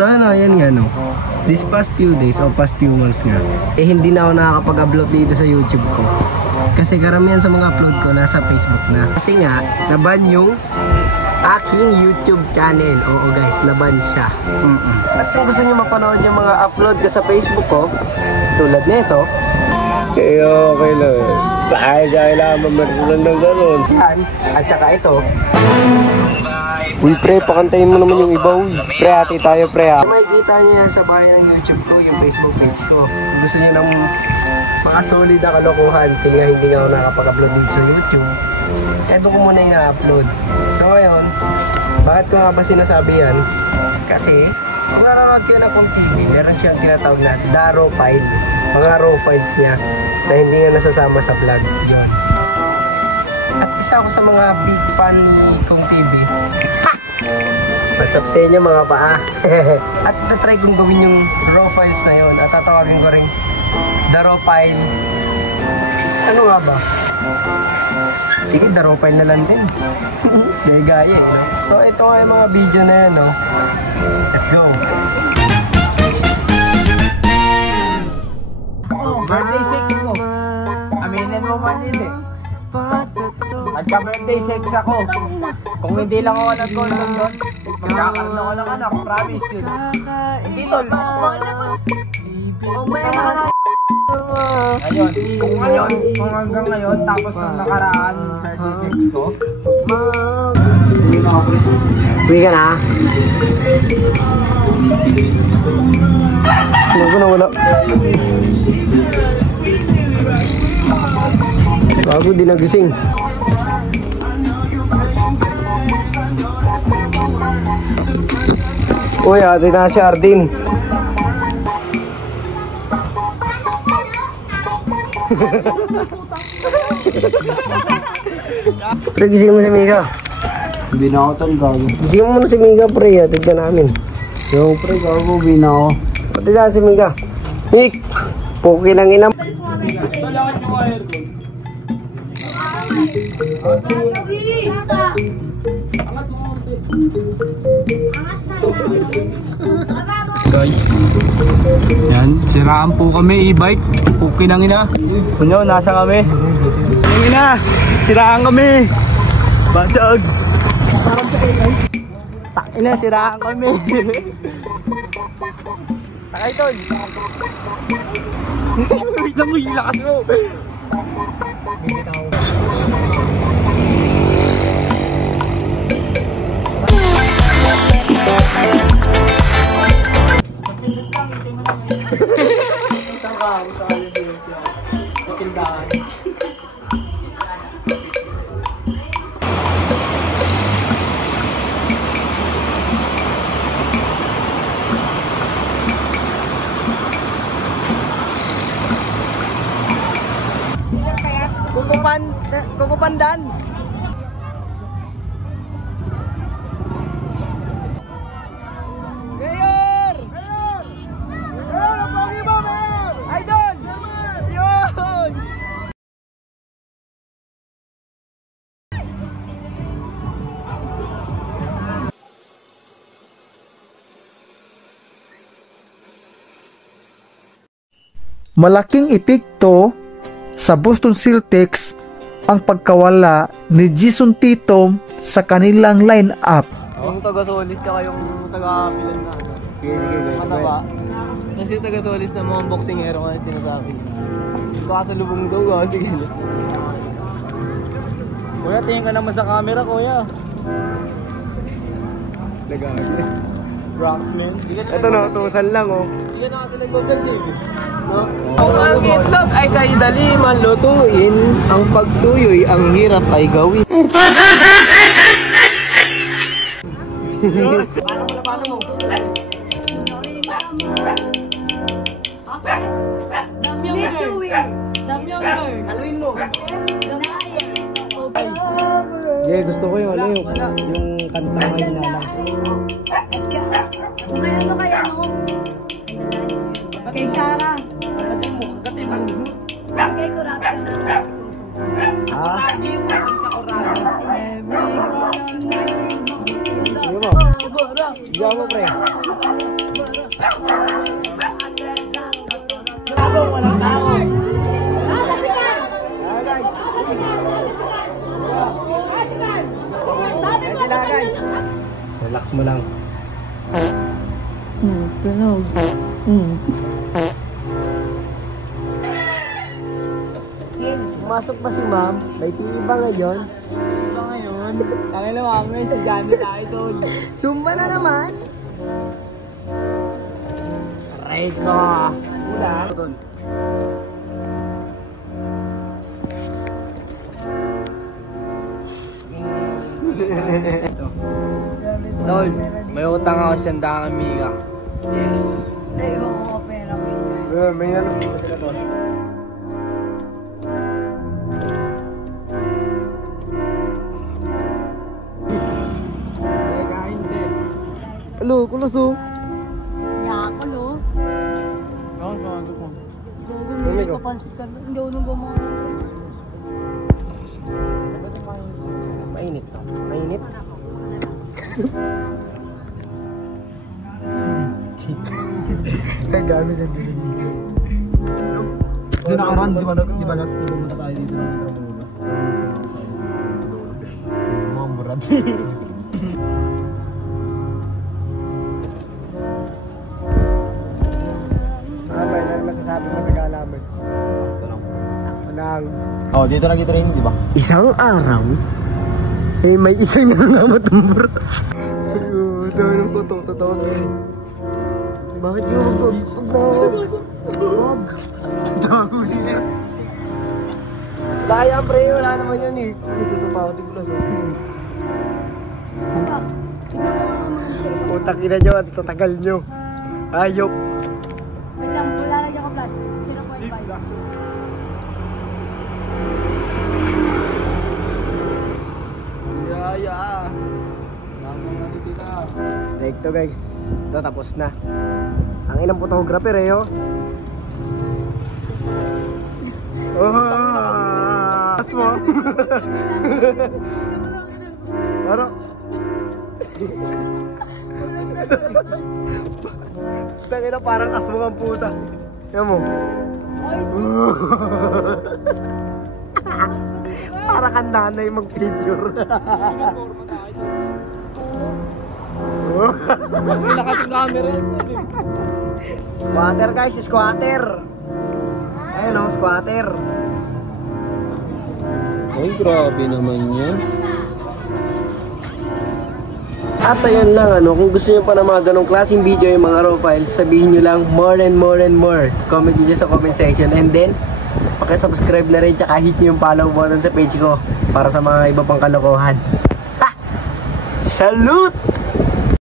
Sana, yan nga no. This past few days o past few months nga, hindi na ako nakakapag-upload dito sa YouTube ko. Kasi karamihan sa mga upload ko nasa Facebook na. Kasi nga, naban yung aking YouTube channel. Oo guys, naban siya. At kung gusto nyo mapanood yung mga upload ko sa Facebook ko, tulad nito, okay lang. Bakit kailangan mamarunong ng gano'n? Yan, at saka ito. Uy pre, pakantayin mo naman yung iba. Uy, pre, hati tayo pre ha. Makikita nyo yan sa bahay ng YouTube ko, yung Facebook page ko. Kung gusto nyo ng mga solid na kalokohan, kaya hindi nga ako nakapag-upload dito sa YouTube, eto ko muna yung na-upload. So ngayon, bakit ko nga ba sinasabi yan? Kasi, kung nanonood kayo na pong TV, meron siyang tinatawag na raw file. Mga raw files niya na hindi nga nasasama sa vlog. Yun. At isa ako sa mga big fan ni Kong TV. Ha! What's up sa inyo mga paa? At itatry kong gawin yung raw files na yun. At tatawagin ko rin the raw file. Ano nga ba? Sige, the raw file na lang din. Gaya-gaya eh. No? So ito nga yung mga video na yan. No? Let's go! Birthday sex ko. Aminin mo man yun eh. Nagka-birthday sex ako. Kung hindi lang ako nag-condom doon, magkakaroon ako ng anak. Promise yun. Hindi tol. Ngayon, kung hanggang ngayon, tapos nung nakaraan, birthday sex ko. Uwi ka na? Wala. Bago di nagising. Uy, ate na si Ardin. Pre, gising mo si Mika. Hindi na ako tol, gago. Gising mo na si Mika, pre. Atid ka namin. Yo, pre, gago, hindi na ako. Atid na si Mika. Mik! Puki ng inam. Guys, yan, siraan po kami e-bike. Puki ng ina. Kunyo, nasa kami. Ng ina, siraan kami. Basag. Takina, siraan kami. Sakay tol. Wait lang mo, ilakas mo. Bibitaw. Isang ka, gusto ka yung videos yun. Matindahan. Kukupandan. Mayor! Ang pagi mo, Mayor! Idol! Yun! Malaking epekto sa Boston Celtics ang pagkawala ni Jason Tatum sa kanilang line-up. Yung taga-solis ka yung taga-pilan na mataba. Kasi taga-solis na mga boxingero nga sinasabi. Baka sa lubong daw ka, sige. Kuya, tingin ka naman sa camera, kuya. Lagay. Rocksman. Ito na, utusan lang oh. Hindi na kasi nag-vlog eh. No? Kung ang itlog ay kay dali malutuin, ang pagsuyoy ang hirap ay gawin. Paano mo? Saluin mo. Yeah, gusto ko yung ano yung kanta ngayon na lang. Ano kaya no? Kay Sarah. Kagatin mo. Kay corruption na. Ha? Every Sige mo. Diyan mo pre. Relax mo lang. Pumasok pa si ma'am. May tiiba ngayon. Ito ngayon, kami na mami, estudyante tayo tol. Zumba na naman. Right ko. Wala. Tol, may utang ako sa Sandang Amiga. Yes. Ay, iwan ko pera ko. May ano po sila to. Kain din. Hello, kuluso. Yakulo. Bumili ko. Papansit ka. Hindi ako nung gumawa. Mainit to. Mainit. Gagano dyan din. Kasi nakaraan, di ba last di pumunta tayo dito ng Metro Manila? Mga murad. May ano masasabi mo sa gala mo? Anang Oh, dito lang ito rin, di ba? isang araw, eh may isang nangangamatumbor. Tawag ko to, totoo. Bakit yung wag? Dago niya. Kaya pre, wala naman yan eh. Gusto ito pa ako tigulas. Tignan mo ang mga sir. Putak ina nyo at tatagal nyo. Ayop. Wait lang, wala lagyan ko plus. 0.5. Yeah. Namang ano sila. Like to guys, ito tapos na. Ang inang photographer eh oh. Oh, as mo. Ano? Tangina parang asmo ang puta. Yan mo. Parang kang nanay mag-picture. Lakas ng camera yun. Squatter guys, squatter. Ayun o, squatter. Ay, grabe naman yan. At ayun lang kung gusto nyo pa ng mga ganong klaseng video yung mga raw files, sabihin nyo lang more and more. Comment nyo sa comment section and then subscribe na rin tsaka hit nyo yung follow button sa page ko para sa mga iba pang kalokohan. Ha! Salute!